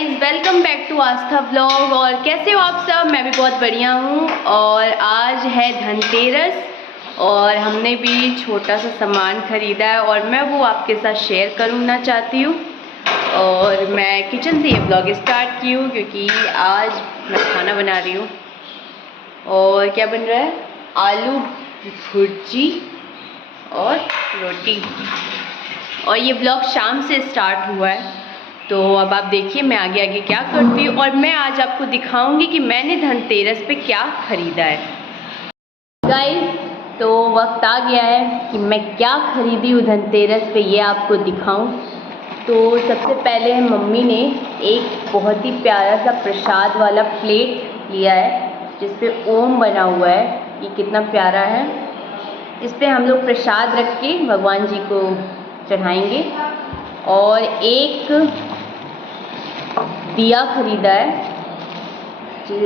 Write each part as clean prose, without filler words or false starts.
Guys, welcome back to Aastha vlog. और कैसे हो आप सब? मैं भी बहुत बढ़िया हूँ। और आज है धनतेरस और हमने भी छोटा सा सामान ख़रीदा है और मैं वो आपके साथ शेयर करना चाहती हूँ। और मैं किचन से ये व्लॉग स्टार्ट की हूँ क्योंकि आज मैं खाना बना रही हूँ। और क्या बन रहा है? आलू भुर्जी और रोटी। और ये व्लॉग शाम से स्टार्ट हुआ है, तो अब आप देखिए मैं आगे आगे क्या करती हूँ। और मैं आज आपको दिखाऊंगी कि मैंने धनतेरस पे क्या ख़रीदा है। गाइस, तो वक्त आ गया है कि मैं क्या ख़रीदी हूँ धनतेरस पे, ये आपको दिखाऊं। तो सबसे पहले मम्मी ने एक बहुत ही प्यारा सा प्रसाद वाला प्लेट लिया है जिस पे ओम बना हुआ है। ये कितना प्यारा है। इस पे हम लोग प्रसाद रख के भगवान जी को चढ़ाएंगे। और एक दिया खरीदा है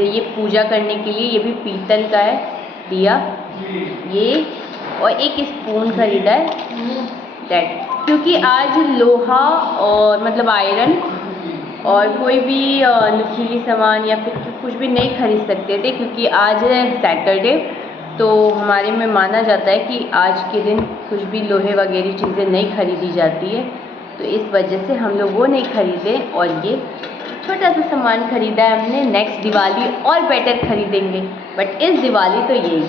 ये पूजा करने के लिए, ये भी पीतल का है दिया ये। और एक स्पून खरीदा है दैट, क्योंकि आज लोहा और मतलब आयरन और कोई भी नुकीली सामान या फिर कुछ भी नहीं खरीद सकते थे क्योंकि आज है सैटरडे। तो हमारे में माना जाता है कि आज के दिन कुछ भी लोहे वगैरह चीज़ें नहीं खरीदी जाती है, तो इस वजह से हम लोग वो नहीं खरीदे। और ये छोटा सा सामान खरीदा है हमने। नेक्स्ट दिवाली और बेटर खरीदेंगे, बट इस दिवाली तो यही।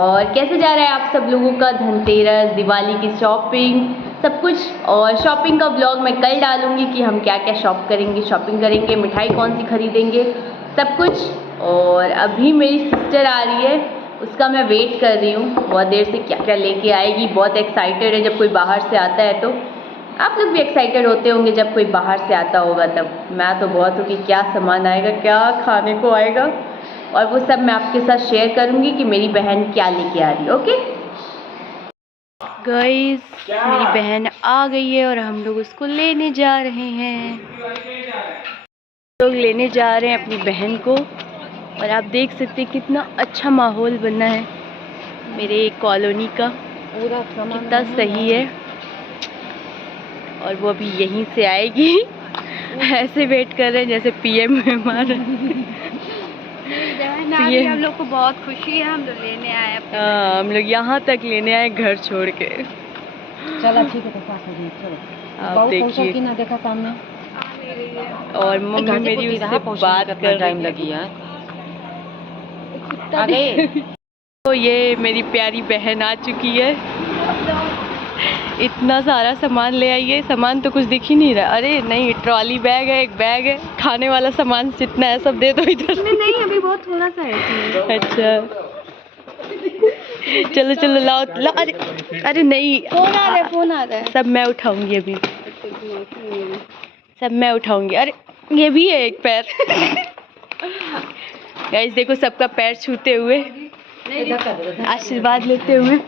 और कैसे जा रहा है आप सब लोगों का धनतेरस, दिवाली की शॉपिंग, सब कुछ। और शॉपिंग का व्लॉग मैं कल डालूंगी कि हम क्या क्या शॉपिंग करेंगे, मिठाई कौन सी खरीदेंगे, सब कुछ। और अभी मेरी सिस्टर आ रही है, उसका मैं वेट कर रही हूँ बहुत देर से, क्या क्या लेके आएगी। बहुत एक्साइटेड है। जब कोई बाहर से आता है तो आप लोग भी एक्साइटेड होते होंगे जब कोई बाहर से आता होगा, तब मैं तो बहुत हूँ कि क्या सामान आएगा, क्या खाने को आएगा। और वो सब मैं आपके साथ शेयर करूँगी कि मेरी बहन क्या लेके आ रही है। ओके गाइस, मेरी बहन आ गई है और हम लोग उसको लेने जा रहे हैं। लोग लेने जा रहे हैं अपनी बहन को। और आप देख सकते हैं कितना अच्छा माहौल बना है मेरे कॉलोनी का, कितना सही है। और वो अभी यहीं से आएगी। ऐसे वेट कर रहे हैं जैसे पीएम हमारा। ये हम लोग को बहुत खुशी है, हम लोग लेने आए। हम लोग यहाँ तक लेने आए घर छोड़ के। चलो ठीक है, चलो आप देखिए ना देखा सामने। और मम्मी मेरी उससे बात कर टाइम लगी है। तो ये मेरी प्यारी बहन आ चुकी है। इतना सारा सामान ले आई है, सामान तो कुछ दिख ही नहीं रहा। अरे नहीं, ट्रॉली बैग है, एक बैग है, खाने वाला सामान जितना है सब दे दो इधर। नहीं, अभी बहुत थोड़ा सा है। अच्छा चलो चलो लाओ लाओ। अरे नहीं, फोन आ रहा है। सब मैं उठाऊंगी अभी, सब मैं उठाऊंगी। अरे ये भी है एक पैर। गाइस देखो, सबका पैर छूते हुए, आशीर्वाद लेते हुए।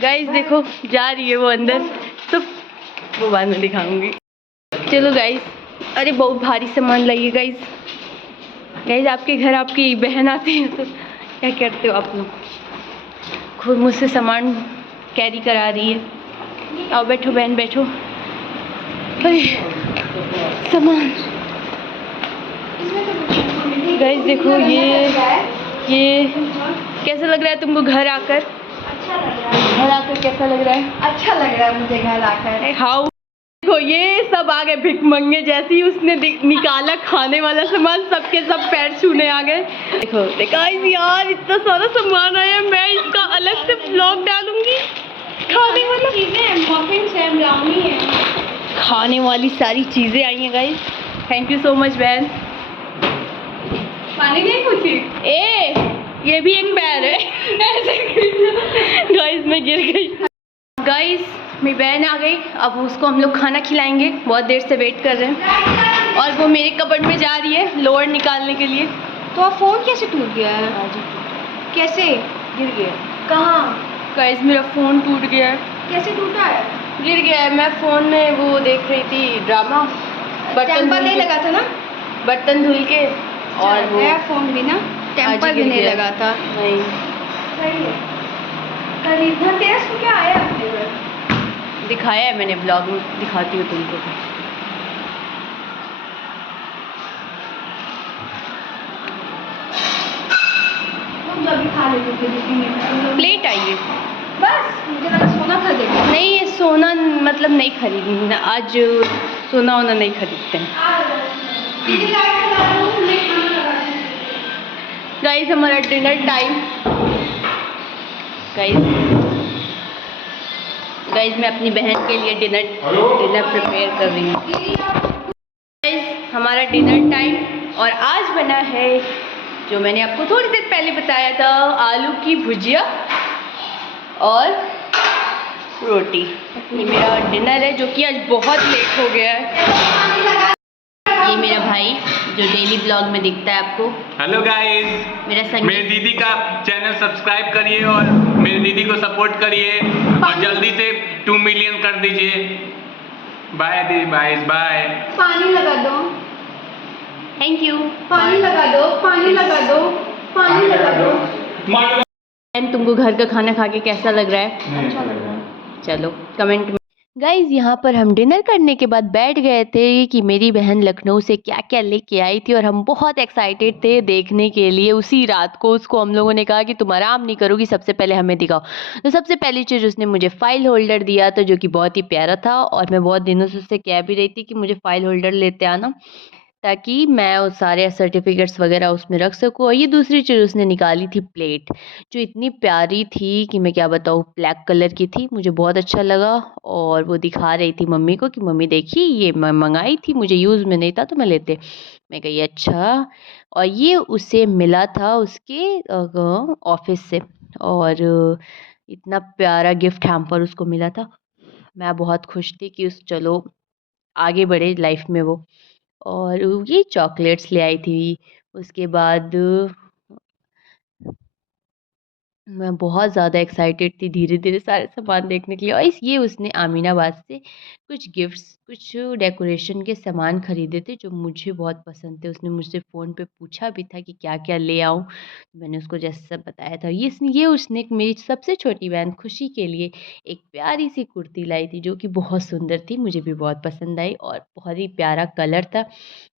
गाइस देखो, जा रही है वो अंदर, तो वो बाद में दिखाऊंगी। चलो गाइस, अरे बहुत भारी सामान लाइए गाइस। गाइस आपके घर आपकी बहन आती है तो क्या करते हो आप लोग? खुद मुझसे सामान कैरी करा रही है। आओ बैठो बहन, बैठो। अरे सामान गाइस देखो, ये कैसा लग रहा है तुमको घर आकर? अच्छा लग रहा है। घर आकर कैसा लग रहा है? अच्छा लग रहा है मुझे घर आकर। हाउ देखो, ये सब आ गए भिखमंगे। जैसे ही उसने निकाला खाने वाला सामान, सबके सब पैर छूने आ गए। देखो गाइस, यार इतना सारा सामान आया। मैं इसका अलग से व्लॉग डालूंगी। खाने वाला चीजें, मफिन्स हैं, ब्राउनी है, खाने वाली सारी चीजें आई हैं guys. Thank you so much बहन। पानी नहीं पूछी। ये भी एक पैर है। ऐसे गाइस मैं गिर गई। गाइस मेरी बहन आ गई, अब उसको हम लोग खाना खिलाएंगे। बहुत देर से वेट कर रहे हैं। और वो मेरे कबर्ड में जा रही है लोअर निकालने के लिए। तो आप फोन कैसे टूट गया है? कैसे गिर गया। कहाँ? गाइस मेरा फ़ोन टूट गया है। कैसे टूटा है? गिर गया है। मैं फ़ोन में वो देख रही थी ड्रामा, टेम्पर नहीं लगा था ना? बर्तन धुल के। और वो नया फोन भी ना टेम्पर भी नहीं लगा था। नहीं सही है। धनतेरस को क्या आया आपके घर? दिखाया है मैंने ब्लॉग में, दिखाती हूँ तुमको। प्लेट आई है बस, मुझे लगा सोना खरीदेगा। नहीं, ये सोना मतलब नहीं खरीदना आज, सोना वोना नहीं खरीदते हैं गाइस। हमारा डिनर टाइम गाइस मैं अपनी बहन के लिए डिनर प्रिपेयर कर रही हूँ गाइस। हमारा डिनर टाइम और आज बना है जो मैंने आपको थोड़ी देर पहले बताया था, आलू की भुजिया और रोटी। ये मेरा डिनर है जो कि आज बहुत लेट हो गया है। ये मेरा भाई जो डेली ब्लॉग में दिखता है आपको। हेलो गाइस, मेरी दीदी का चैनल सब्सक्राइब करिए और मेरी दीदी को सपोर्ट करिए और जल्दी से 2 मिलियन कर दीजिए। बाय दीदी, बाय। पानी लगा दो। Thank you. पानी लगा दो, पानी लगा दो, पानी लगा दो। तुमको घर का खाना खा के कैसा लग रहा है? अच्छा लग रहा है। चलो कमेंट में। गाइज़ यहाँ पर हम डिनर करने के बाद बैठ गए थे कि मेरी बहन लखनऊ से क्या क्या लेके आई थी और हम बहुत एक्साइटेड थे देखने के लिए। उसी रात को उसको हम लोगों ने कहा कि तुम आराम नहीं करोगी, सबसे पहले हमें दिखाओ। तो सबसे पहली चीज़ उसने मुझे फ़ाइल होल्डर दिया था जो कि बहुत ही प्यारा था और मैं बहुत दिनों से उससे कह भी रही थी कि मुझे फ़ाइल होल्डर लेते आना ताकि मैं उस सारे सर्टिफिकेट्स वगैरह उसमें रख सकूँ। और ये दूसरी चीज़ उसने निकाली थी प्लेट, जो इतनी प्यारी थी कि मैं क्या बताऊँ, ब्लैक कलर की थी, मुझे बहुत अच्छा लगा। और वो दिखा रही थी मम्मी को कि मम्मी देखिए ये मैं मंगाई थी, मुझे यूज़ में नहीं था तो मैं लेते। मैं कही अच्छा। और ये उसे मिला था उसके ऑफिस से और इतना प्यारा गिफ्ट हैम्पर उसको मिला था। मैं बहुत खुश थी कि उस चलो आगे बढ़े लाइफ में वो। और ये चॉकलेट्स ले आई थी। उसके बाद मैं बहुत ज़्यादा एक्साइटेड थी धीरे-धीरे सारे सामान देखने के लिए। और ये उसने अमीनाबाद से कुछ गिफ्ट्स, कुछ डेकोरेशन के सामान खरीदे थे जो मुझे बहुत पसंद थे। उसने मुझसे फ़ोन पे पूछा भी था कि क्या-क्या ले आऊँ? मैंने उसको जैसे सब बताया था। ये उसने एक मेरी सबसे छोटी बहन खुशी के लिए एक प्यारी-सी कुर्ती लाई थी जो कि बहुत सुंदर थी, मुझे भी बहुत पसंद आई और बहुत ही प्यारा कलर था।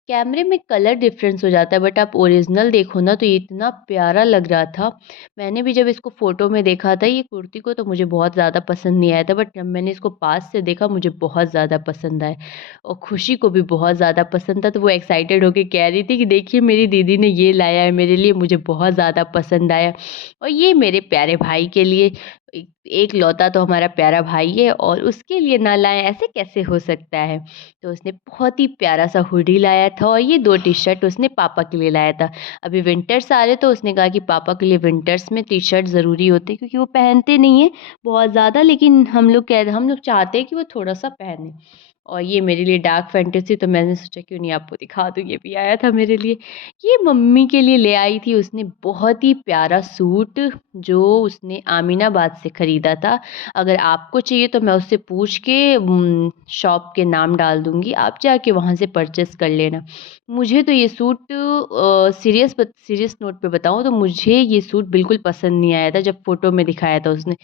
कैमरे में कलर डिफरेंस हो जाता है बट आप ओरिजिनल देखो ना तो ये इतना प्यारा लग रहा था। मैंने भी जब इसको फ़ोटो में देखा था ये कुर्ती को तो मुझे बहुत ज़्यादा पसंद नहीं आया था, बट जब मैंने इसको पास से देखा मुझे बहुत ज़्यादा पसंद आया और खुशी को भी बहुत ज़्यादा पसंद था। तो वो एक्साइटेड होके कह रही थी कि देखिए मेरी दीदी ने ये लाया है मेरे लिए, मुझे बहुत ज़्यादा पसंद आया। और ये मेरे प्यारे भाई के लिए, एक लौता तो हमारा प्यारा भाई है और उसके लिए ना लाएं ऐसे कैसे हो सकता है। तो उसने बहुत ही प्यारा सा हुडी लाया था और ये 2 टी-शर्ट उसने पापा के लिए लाया था। अभी विंटर्स आ रहे तो उसने कहा कि पापा के लिए विंटर्स में टी-शर्ट ज़रूरी होते हैं क्योंकि वो पहनते नहीं हैं बहुत ज़्यादा, लेकिन हम लोग चाहते हैं कि वो थोड़ा-सा पहने। और ये मेरे लिए डार्क फैंटेसी, तो मैंने सोचा क्यों नहीं आपको दिखा दूँ, ये भी आया था मेरे लिए। ये मम्मी के लिए ले आई थी उसने बहुत ही प्यारा सूट जो उसने अमीनाबाद से ख़रीदा था। अगर आपको चाहिए तो मैं उससे पूछ के शॉप के नाम डाल दूँगी, आप जाके वहाँ से परचेज़ कर लेना। मुझे तो ये सूट सीरियस नोट पे बताऊँ तो मुझे ये सूट बिल्कुल पसंद नहीं आया था जब फ़ोटो में दिखाया था उसने।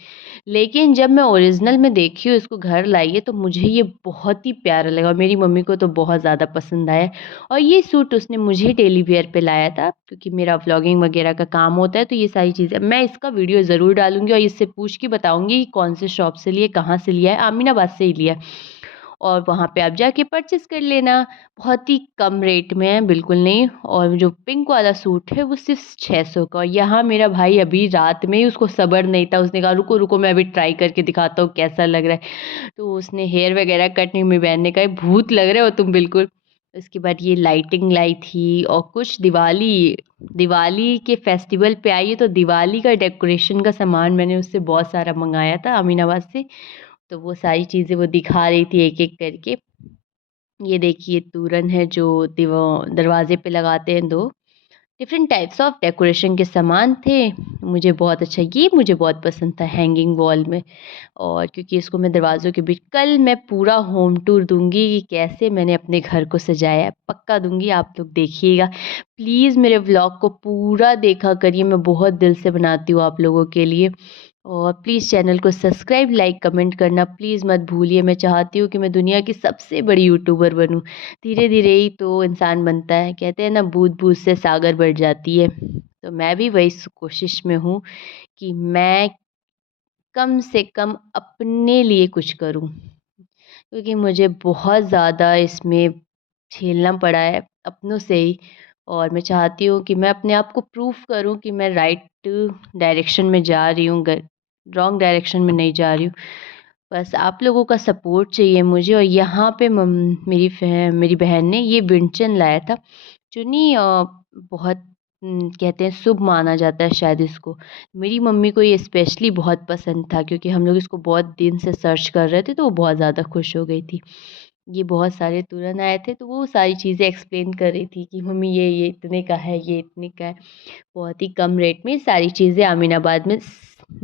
लेकिन जब मैं ओरिजिनल में देखी हूँ, इसको घर लाई है तो मुझे ये बहुत ही प्यारा लगा और मेरी मम्मी को तो बहुत ज़्यादा पसंद आया। और ये सूट उसने मुझे डेली वियर पे लाया था क्योंकि मेरा व्लॉगिंग वगैरह का काम होता है, तो ये सारी चीज़ें मैं इसका वीडियो ज़रूर डालूँगी और इससे पूछ के बताऊँगी कि कौन से शॉप से लिया, कहाँ से लिया है। अमीनाबाद से ही लिया है और वहाँ पे आप जाके परचेज़ कर लेना। बहुत ही कम रेट में है, बिल्कुल नहीं। और जो पिंक वाला सूट है वो सिर्फ़ 600 का। और यहाँ मेरा भाई अभी रात में ही उसको सब्र नहीं था, उसने कहा रुको, रुको मैं अभी ट्राई करके दिखाता हूँ कैसा लग रहा है। तो उसने हेयर वगैरह कटने में बहन ने कहा भूत लग रहे हो तुम बिल्कुल। उसके बाद ये लाइटिंग लाई थी और कुछ दिवाली के फेस्टिवल पे आई है तो दिवाली का डेकोरेशन का सामान मैंने उससे बहुत सारा मँगाया था अमीनाबाद से। तो वो सारी चीज़ें वो दिखा रही थी एक-एक करके। ये देखिए तोरण है जो दरवाज़े पे लगाते हैं 2 डिफरेंट टाइप्स ऑफ डेकोरेशन के सामान थे। ये मुझे बहुत पसंद था हैंगिंग वॉल में। और क्योंकि इसको मैं दरवाज़ों के बीच, कल मैं पूरा होम टूर दूँगी कि कैसे मैंने अपने घर को सजाया है, पक्का दूँगी, आप लोग देखिएगा। प्लीज़ मेरे व्लॉग को पूरा देखा करिए, मैं बहुत दिल से बनाती हूँ आप लोगों के लिए। और प्लीज़ चैनल को सब्सक्राइब, लाइक, कमेंट करना प्लीज़ मत भूलिए। मैं चाहती हूँ कि मैं दुनिया की सबसे बड़ी यूट्यूबर बनूँ। धीरे धीरे ही तो इंसान बनता है, कहते हैं ना बूंद बूंद से सागर बढ़ जाती है। तो मैं भी वही कोशिश में हूँ कि मैं कम से कम अपने लिए कुछ करूँ, क्योंकि मुझे बहुत ज़्यादा इसमें झेलना पड़ा है अपनों से ही। और मैं चाहती हूँ कि मैं अपने आप को प्रूफ करूँ कि मैं राइट डायरेक्शन में जा रही हूँ, रॉन्ग डायरेक्शन में नहीं जा रही हूँ। बस आप लोगों का सपोर्ट चाहिए मुझे। और यहाँ पे मेरी बहन ने ये विंचन लाया था। चुन्नी बहुत कहते हैं शुभ माना जाता है शायद इसको। मेरी मम्मी को ये स्पेशली बहुत पसंद था, क्योंकि हम लोग इसको बहुत दिन से सर्च कर रहे थे, तो वो बहुत ज़्यादा खुश हो गई थी। ये बहुत सारे तुरंत आए थे, तो वो सारी चीज़ें एक्सप्लेन कर रही थी कि मम्मी ये इतने का है, ये इतने का है। बहुत ही कम रेट में सारी चीज़ें अमीनाबाद में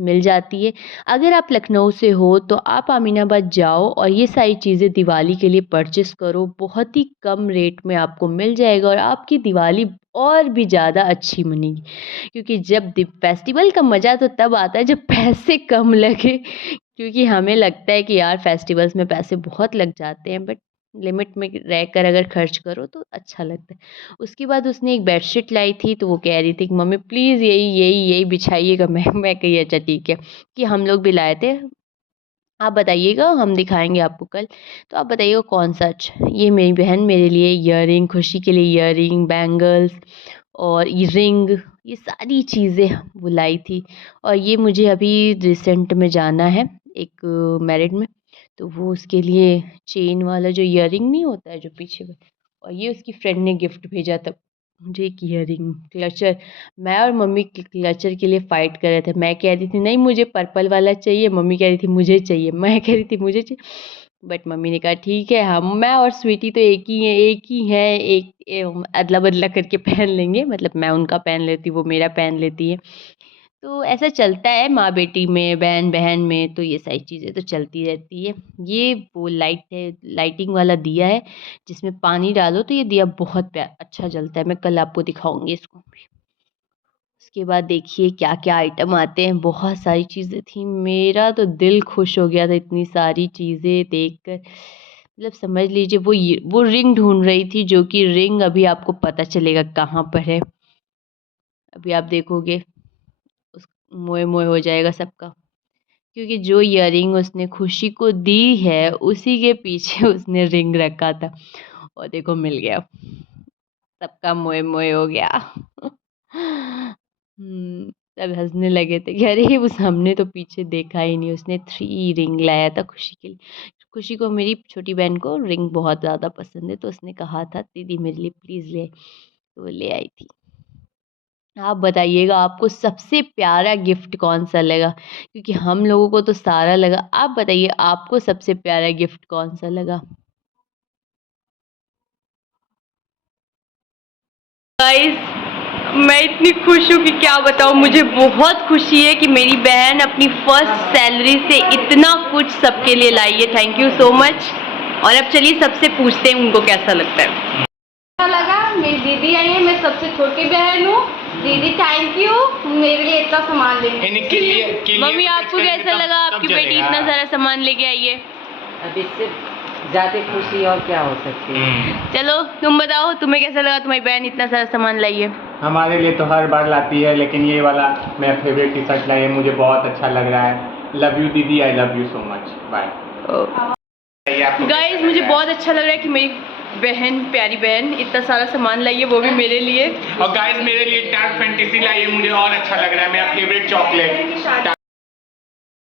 मिल जाती है। अगर आप लखनऊ से हो तो आप अमीनाबाद जाओ और ये सारी चीज़ें दिवाली के लिए परचेस करो। बहुत ही कम रेट में आपको मिल जाएगा और आपकी दिवाली और भी ज़्यादा अच्छी मनेगी। क्योंकि जब फेस्टिवल का मज़ा तो तब आता है जब पैसे कम लगे। क्योंकि हमें लगता है कि यार फेस्टिवल्स में पैसे बहुत लग जाते हैं, बट लिमिट में रहकर अगर खर्च करो तो अच्छा लगता है। उसके बाद उसने एक बेडशीट लाई थी, तो वो कह रही थी कि मम्मी प्लीज़ यही बिछाइएगा। मैं कही अच्छा ठीक है। कि हम लोग भी लाए थे, आप बताइएगा, हम दिखाएंगे आपको कल। तो आप बताइएगा कौन सा अच्छा। ये मेरी बहन मेरे लिए ईयरिंग, खुशी के लिए ईयरिंग, बैंगल्स और रिंग, ये सारी चीज़ें वो लाई थी। और ये मुझे अभी रिसेंट में जाना है एक मैरिड में, तो वो उसके लिए चेन वाला जो ईयरिंग नहीं होता है जो पीछे और ये उसकी फ्रेंड ने गिफ्ट भेजा था मुझे एक ईयरिंग क्लचर। मैं और मम्मी क्लचर के लिए फ़ाइट कर रहे थे। मैं कह रही थी नहीं मुझे पर्पल वाला चाहिए, मम्मी कह रही थी मुझे चाहिए, मैं कह रही थी मुझे चाहिए। बट मम्मी ने कहा ठीक है, हम मैं और स्वीटी तो एक ही है, अदला बदला करके पहन लेंगे। मतलब मैं उनका पहन लेती, वो मेरा पहन लेती है। तो ऐसा चलता है माँ बेटी में, बहन बहन में, तो ये सारी चीज़ें तो चलती रहती है। ये वो लाइट है, लाइटिंग वाला दिया है जिसमें पानी डालो तो ये दिया बहुत अच्छा जलता है। मैं कल आपको दिखाऊंगी इसको भी। उसके बाद देखिए क्या क्या आइटम आते हैं, बहुत सारी चीज़ें थी। मेरा तो दिल खुश हो गया था इतनी सारी चीज़ें देखकर। मतलब समझ लीजिए वो रिंग ढूंढ रही थी, जो कि रिंग अभी आपको पता चलेगा कहाँ पर है। अभी आप देखोगे उस मोए मोए हो जाएगा सबका। क्योंकि जो ईयरिंग उसने खुशी को दी है उसी के पीछे उसने रिंग रखा था। और देखो मिल गया, सबका मोए मोए हो गया। सब हंसने लगे थे कि अरे उस हमने तो पीछे देखा ही नहीं, उसने 3 रिंग लाया था खुशी के लिए। खुशी को, मेरी छोटी बहन को रिंग बहुत ज़्यादा पसंद है, तो उसने कहा था दीदी मेरे लिए प्लीज़ ले, तो वो ले आई थी। आप बताइएगा आपको सबसे प्यारा गिफ्ट कौन सा लगा, क्योंकि हम लोगों को तो सारा लगा। आप बताइए आपको सबसे प्यारा गिफ्ट कौन सा लगा। गाइस मैं इतनी खुश हूँ कि क्या बताऊँ। मुझे बहुत खुशी है कि मेरी बहन अपनी फर्स्ट सैलरी से इतना कुछ सबके लिए लाई है। Thank you so much. और अब चलिए सबसे पूछते हैं उनको कैसा लगता है। अच्छा लगा, मेरी दीदी आई है, मैं सबसे छोटी बहन हूँ। दीदी थैंक यू, मेरे लिए इतना सामान लेने। मम्मी आपको कैसा लगा, आपकी बेटी इतना सारा सामान लेके आई है। अब इससे ज़्यादा खुशी और क्या हो सकती है। चलो तुम बताओ तुम्हें कैसा लगा, तुम्हारी बहन इतना सारा सामान लाई है। हमारे लिए तो हर बार लाती है, लेकिन ये वाला मेरा फेवरेट टी शर्ट लाई है, मुझे बहुत अच्छा लग रहा है। लव यू दीदी, I love you so much, bye. Guys मुझे बहुत अच्छा लग रहा है कि मेरी बहन, प्यारी बहन इतना सारा सामान लाई है, वो भी मेरे लिए। और गाइस मेरे लिए डार्क फैंटेसी लाई है, मुझे और अच्छा लग रहा है, मेरा फेवरेट चॉकलेट।